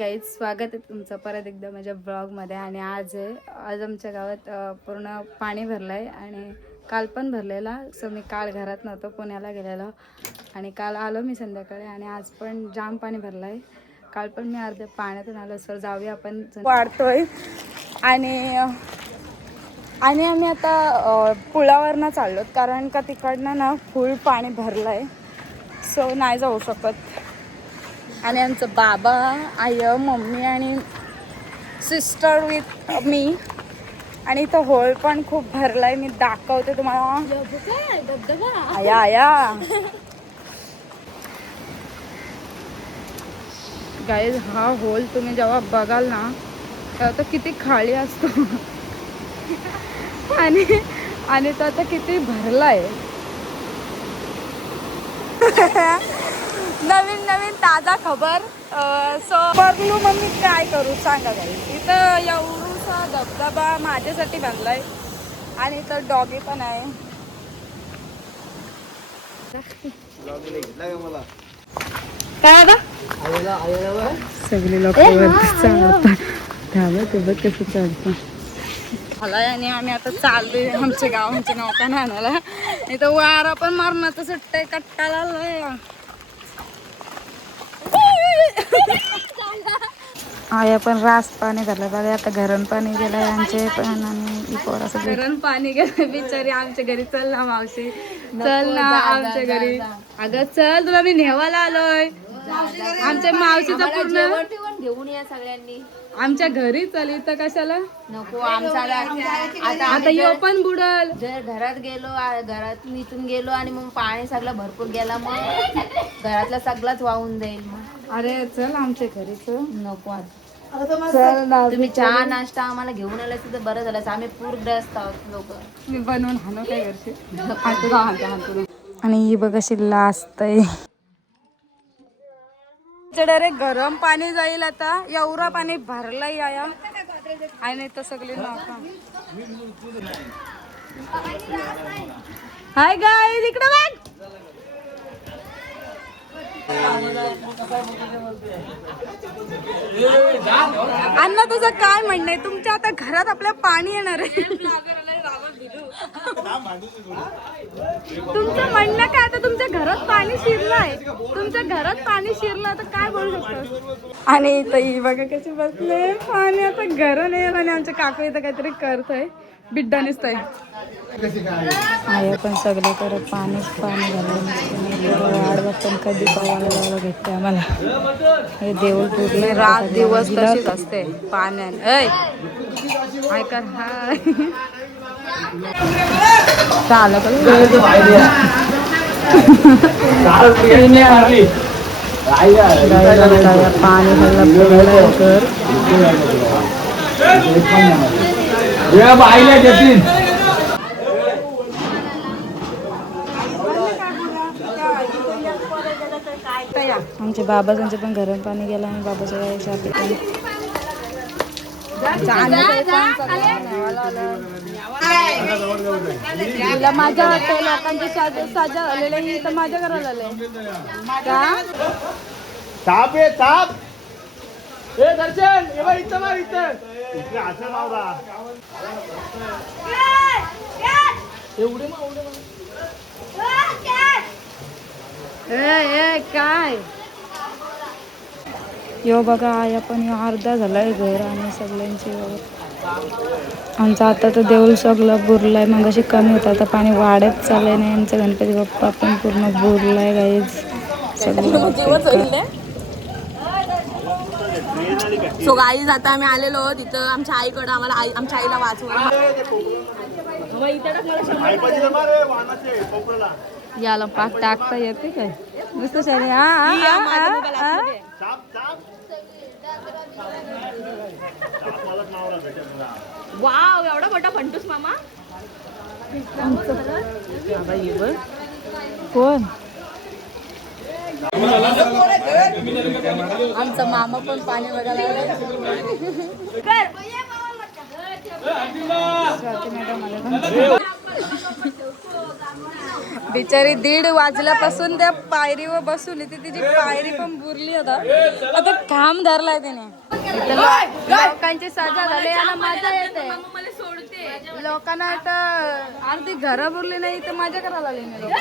Guys स्वागत आहे तुमचं परत एकदा माझ्या ब्लॉगमध्ये. आणि आज आमच्या गावात पूर्ण पाणी भरलं आहे आणि काल पण भरलेला. सो मी काल घरात नव्हतो, पुण्याला गेलेलो आणि काल आलो मी संध्याकाळी आणि आज पण जाम पाणी भरलं आहे. काल पण मी अर्ध्या पाण्यातून आलो. सर जाऊया आपण वाढतोय आणि आम्ही आता पुलावरनं चाललो कारण का तिकडनं ना फुल पाणी भरलं आहे. सो नाही जाऊ शकत. आणि आमचं बाबा, आई, मम्मी आणि सिस्टर विथ मी. आणि तो होल पण खूप भरलाय. मी दाखवते तुम्हाला. आया आया गाईज, हा होल तुम्ही जेव्हा बघाल ना तेव्हा तो किती खाली असतो आणि तो आता किती भरलाय. नवीन नवीन ताजा खबर. सो बघलो मग मी काय करू सांगा गाई. इथं एवढूसा धबधबा माझ्यासाठी बनलाय आणि इथं डॉगी पण आहे. काय बघा सगळे लोक कसं चालतं मला. आणि आम्ही आता चाललोय आमच्या गावांच्या नौकाने आणायला. इथं वारा पण मारण्याचं सुट्टय, कट्टाला आलाय. आया पण रास पाणी घातलं बघा. आता घरण पाणी गेलंय आमचे पण. आणि पोराचं घरण पाणी गेलं बिचारी आमच्या घरी. चल ना मावशी, चल ना आमच्या घरी. अगं चल, तुला मी नेवायला आलोय. आमच्या मावशीचं पूर्ण घेऊन या सगळ्यांनी आमच्या घरी. चल, इथं कशाला नको आमचा. आता यो पण बुडल. जर घरात गेलो, घरात इथून गेलो आणि मग पाणी सगळं भरपूर गेला, मग घरातला सगळंच वाहून जाईल. मग अरे चल आमच्या घरी. चल नको. चल ना. तुम्ही चहा नाश्ता आम्हाला घेऊन आला तर बरं झालं. आम्ही पूरग्रस्त आहोत लोक. मी बनवून हाणू काय घरचे. आणि ही बघ अशी लास्ट आहे. डायरेक्ट गरम पाणी जाईल. आता एवढा पाणी भरलाय आया. आणि तर सगळे नका. हाय गाईज, इकडे बघ. अण्णा तुझं काय म्हणणं आहे? तुमच्या आता घरात आपल्या पाणी येणार आहे. तुमचं म्हणणं काय? आता तुमच्या घरात पाणी शिरलंय. तुमच्या घरात पाणी शिरलं तर काय बोलू शकतो? आणि इथं बघा कशी बसले. पाणी आता घरून येईल. आणि आमच्या काकू इथं काहीतरी करतोय. बिड्डा निसतोय. आया पण सगळे करत पाणी झालं. पण कधी पवायला जायला भेटते आम्हाला. हे देऊळ पूर्ण रात दिवस तशीच असते पाण्याने. ऐका हाय चाल पाणी आमच्या बाबाजांचे पण घरात पाणी गेलं. आणि बाबाच्या तुला माझ्या वाटतं लोकांचे साजा झालेले तर माझ्या घराला आले का? ताप आहे ताप. ए दर्शन एवढा इथं मार. इथं इकडे असं लावला एवढे काय यो बघा. आया पण अर्धा झालाय घर. आणि सगळ्यांची आमचं आता तर देऊळ सगळं बुरलाय. मग अशी कमी होतं, आता पाणी वाढत चाललंय. नाही आमचा गणपती बाप्पा पण पूर्ण बुरलाय गाईज. सगळं सो गाईज, आता आम्ही आलेलो तिथं आमच्या आईकडं. आमच्या आईला वाचवलं. याला पाक टाकता येते काय नुसतं शरी. वाव, एवढा मोठा फंटूस मामा. कोण? आमचा मामा पण पाणी बघायला. स्वाती मॅडम बिचारी 1:30 वाजल्यापासून त्या पायरीवर बसून येते, तिची पायरी पण बुरली आता काम धरलाय त्याने. लोकांची सजा झाली आणि मजा येते. लोकांना आता अर्धी घरं बुरली नाही तर मजा करायला आली नाही लोक.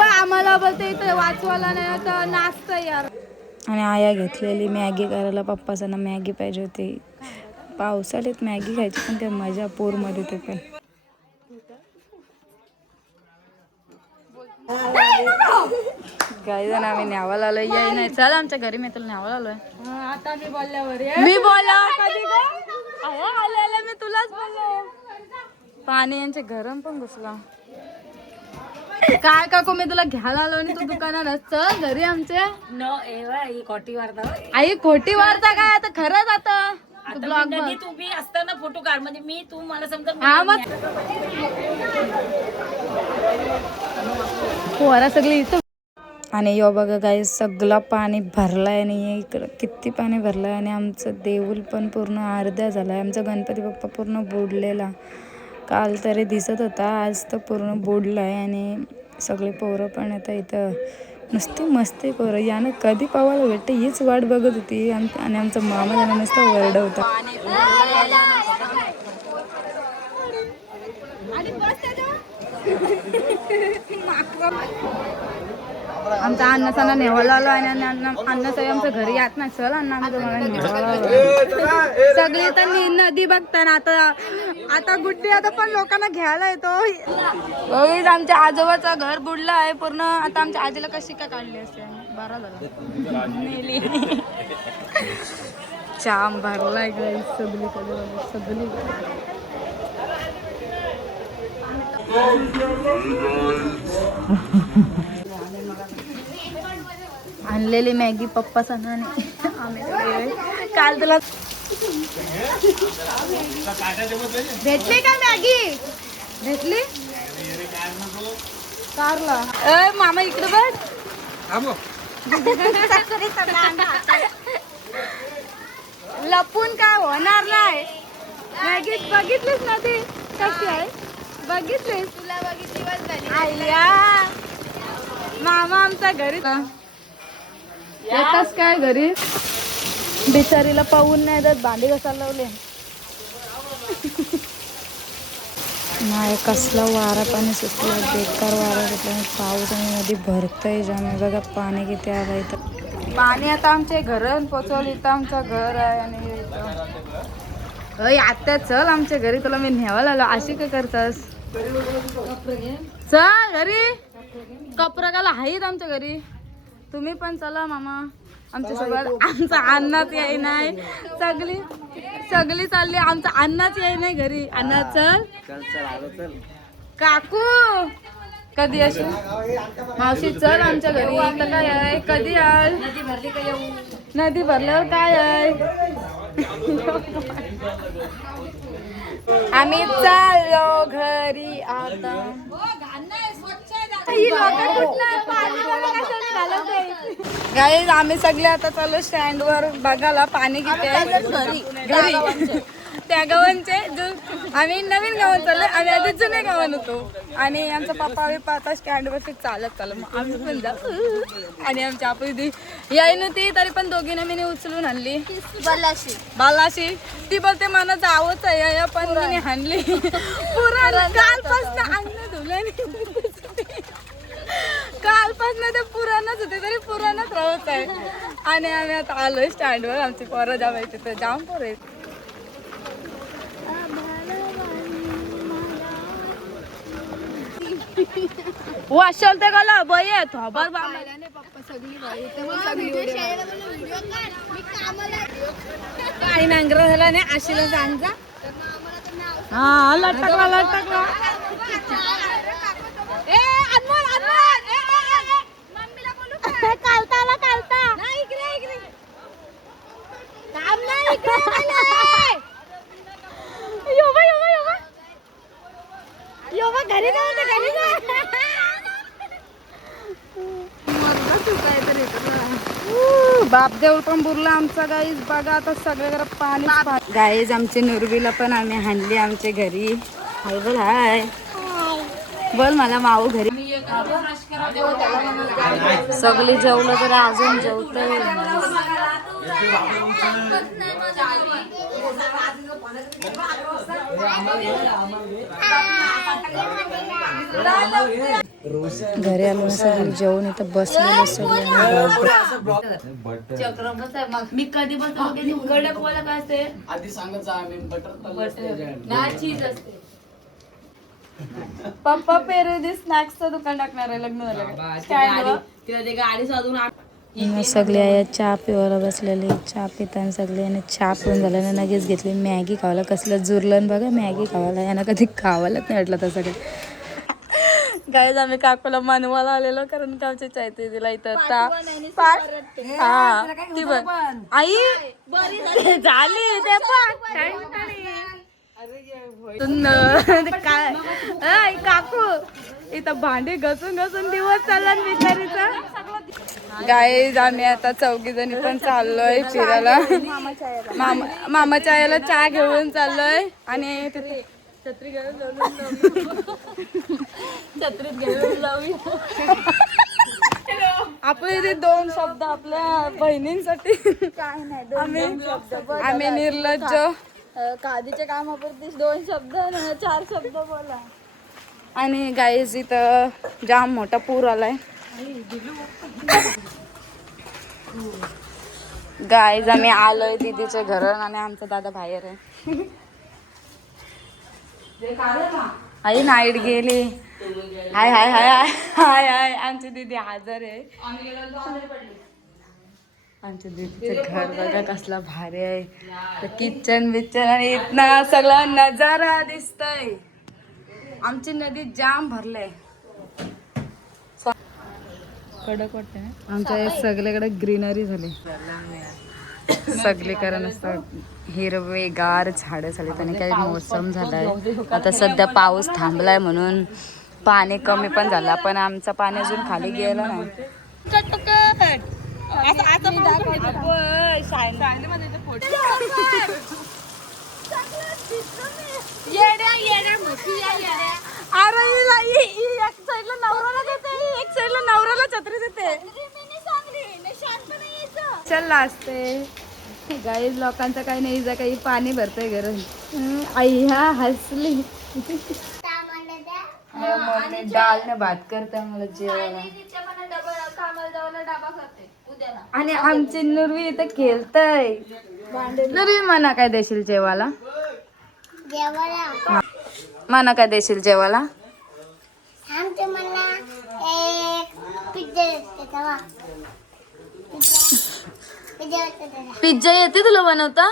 आम्हाला बोलते इथं वाचवायला नाही तर नाचत यार. आणि आया घेतलेली मॅगी करायला. पप्पासांना मॅगी पाहिजे होती. पावसाळ्यात मॅगी खायची पण काय मजा पोरमध्ये ते पण. काही जण आम्ही न्यावाला आलोय. याय नाही चल आमच्या घरी. मी तुला न्यावाला आलोय. आता मी बोलल्यावर मी बोला कधी आले मी तुलाच बोललो. पाणी यांचे गरम पण घुसला. काय काकू मी तुला घ्यायला आलो आणि तू दुकानात चल घरी आमच्या. ही खोटी वार्ता आई खोटी वार्ता काय आता खरंच आता ब्लॉग तुम्ही असताना फोटो काढ म्हणजे मी तू मला समजा पोरा सगळी इथं. आणि यो बघा गाई सगळं पाणी भरलाय आणि इकडं किती पाणी भरलंय. आणि आमचं देऊळ पण पूर्ण अर्धा झालाय. आमचा गणपती बाप्पा पूर्ण बुडलेला. काल तरी दिसत होता, आज तर पूर्ण बुडलाय. आणि सगळे पोरं पण आता इथं नुसती मस्ती पोरं. यानं कधी पावायला भेटते हीच वाट बघत होती. आणि आमचा मामा त्याला नुसतं वरड होता. आमचा अण्णाचा नेवाला आलो आणि अण्णाचा आमच्या घरी येत नाही. चल अण्णा आम्ही तुम्हाला नेवाला आलो. सगळी तर नदी बघताना आता गुड्डी आता पण लोकांना घ्यायला येतो. आमच्या आजोबाचं घर बुडलं आहे पूर्ण. आता आमच्या आजीला कशी का काढली असते. बरं झालं नेली. जाम भरलाय गाई सगळीकडे सगळी. आणलेली मॅगी पप्पाचा आम्ही काल तुला भेटली का मॅगी भेटली कारला. मामा इकडे बघ. लपून काय होणार नाही. मॅगी बघितलीस ना ती कशी आहे बघितलीस. तुला बघितली आया मामा आमच्या घरी येतास काय घरी. बिचारीला पाहून नाही देत. भांडी घासायला लावले. नाही कसला वारा पाणी सुटला. बेकार वारा सुटला. पाऊस आणि नदी भरतय जामे. बघा पाणी किती आलं इथं. पाणी आता आमच्या घरात पोचवलं. इथं आमचं घर आहे. आणि आता चल आमच्या घरी. तुला मी न्यावायला आलो. अशी काय करतास. चल घरी. कपरकाला आहेत आमच्या घरी. तुम्ही पण चला मामा आमच्या सोबत. आमचा अन्नाच याय नाही. सगळी चालली. आमचा अन्नाच याय नाही घरी. अन्ना चल काकू कधी असेल मावशी चल आमच्या घरी. आता काय आहे कधी याल. नदी भरली का येऊ. नदी भरल्यावर काय आहे. आम्ही चाललो घरी आता. गाईज आम्ही सगळे आता चालू स्टँड वर बघायला पाणी किती घरी. त्या गावांचे आम्ही नवीन गावात चाललो. आम्ही आधी जुन्या गावात होतो. आणि आमचा पप्पा बिप्पा आता स्टँड वरती चालत मग आम्ही पण जाऊ. आणि आमच्या आपण याय नव्हती तरी पण दोघींना मी उचलून आणली. बालाशी ती बोलते मला जावंच आहे पण मी आणली. पुरा कालपासून अन्न धुलं. कालपासून ते पुराणच होते तरी पुराणच राहत आहे. आणि आम्ही आता आलोय स्टँड वर. आमची पोरं जावाय तिथे जाम पोरं आहेत. वाशल ते गाला बय थोबर काही नांगरा झाला नाही. आशीला सांगा हा लटकला. बापदेव पण बुरला आमचा गाईज बघा आता सगळ्याकडे पाणी गाईज आमची नुरबीला पण आम्ही हाणली आमच्या घरी. हाय बोल हाय बोल मला माऊ घरी. सगळी जेवलं तर अजून जेवतंय. घरी आलो ना सगळी जेवण इथं बसलेलं सगळं. मी कधी बसतो उघडे बोला काय असते आधी सांगायचं आम्ही बटर चीज असते. पप्पा पेरे स्नॅक्सचं दुकान टाकणार आहे लग्न झालं. गाडी साधून सगळे आहे चहा पिवायला बसलेले. चहा पिताना सगळे आणि चहा पिऊन झाल्यानं लगेच घेतली मॅगी खावायला. कसलं जुरलं बघा मॅगी खावायला. यांना कधी खावायलाच नाही वाटलं तसं काय. गाईज आम्ही काकूला मानवाला आलेलो कारण का आमच्या चायते दिला इथं हा ती बघ आई झाली ते काय काकू इथं भांडे घसून घसून दिवस चालला बिचारीचा. गाईज आम्ही आता 4 जणी पण चाललोय फिरायला. मामाच्या आईला चहा घेऊन चाललोय आणि तिथे छत्री घेऊन आपले इथे 2 शब्द आपल्या बहिणींसाठी. आम्ही निर्लज्ज कादीच्या कामापुरती 2 शब्द 4 शब्द बोला. आणि गाईज इथं जाम मोठा पूर आलाय. गाईज आम्ही आलोय दीदीच्या घरून आणि आमचा दादा बाहेर आहे. आई नाईट गेली. हाय हाय हाय हाय हाय हाय आमची दीदी हजर आहे. आमच्या दीदीचं घर बघा कसला भारी आहे. किचन बिचन आणि इथनं सगळा नजारा दिसतय. आमची नदी जाम भरले. कडक वाटते आमच्या सगळीकडे ग्रीनरी झाली. सगळीकडे नसतं हिरवेगार झाडं झालीत आणि काही मोसम झालाय. आता सध्या पाऊस थांबलाय म्हणून पाणी कमी पण झाला पण आमचं पाणी अजून खाली गेलं नाही. एक साईडला नवऱ्याला देते एक साईडला नवऱ्याला छत्री देते. चल असते गाईज लोकांचं काही नाही जा काही पाणी भरतंय घरात. आई हा हसली. मम्मी डाल ने भात करते मला जेवायला. आणि आमची नुरवी इथं खेळतय. नुरवी मना काय देशील जेवायला? मना काय देशील जेवायला? पिझ्झा येते तुला बनवता?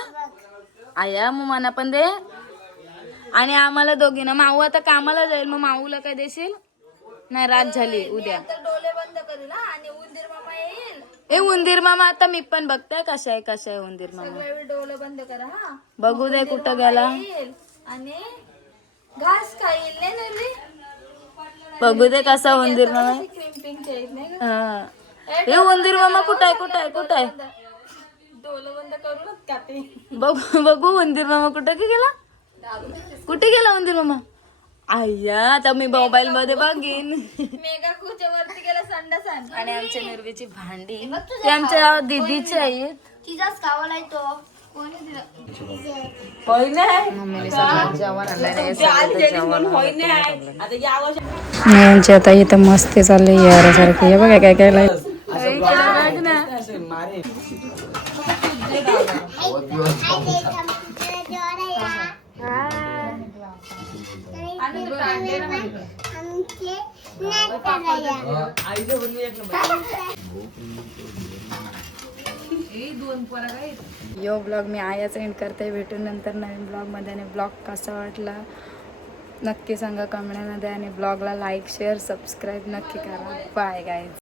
आया मग मना पण दे. आणि आम्हाला दोघींना माऊ आता कामाला जाईल मग माऊला काय देशील? नाही रात झाली उद्या. डोळे बंद करेल आणि उंदीर मामा येईल. ए उंदीर मामा आता मी पण बघताय कशा आहे उंदीर मामा. डोळे बंद करा हा. बघू दे कुठं गेला. आणि घास खाईल नाही. बघू दे कसा उंदीर मामा. हा हे उंदीर मामा कुठं आहे? डोळे बंद करूनच काटे. बघू उंदीर मामा कुठे गेला उंदीर मामा? आय्या आता मी मोबाईल मध्ये बघीन. मेगा खुच्या वरती गेला संडासान. आणि आमच्या निर्वीची भांडी ते आमच्या दीदीची आहेत. तिचाच खावाला तो कोणी यांची आता इथं मस्ती चालली यारासारखी. हे बघा काय काय यो ब्लॉग मी आयाचा एंड करते. भेटून नंतर नवीन ब्लॉग मध्ये. आणि ब्लॉग कसा वाटला नक्की सांगा कमेंटमध्ये. आणि ब्लॉगला लाईक शेअर सबस्क्राईब नक्की करा. Bye guys.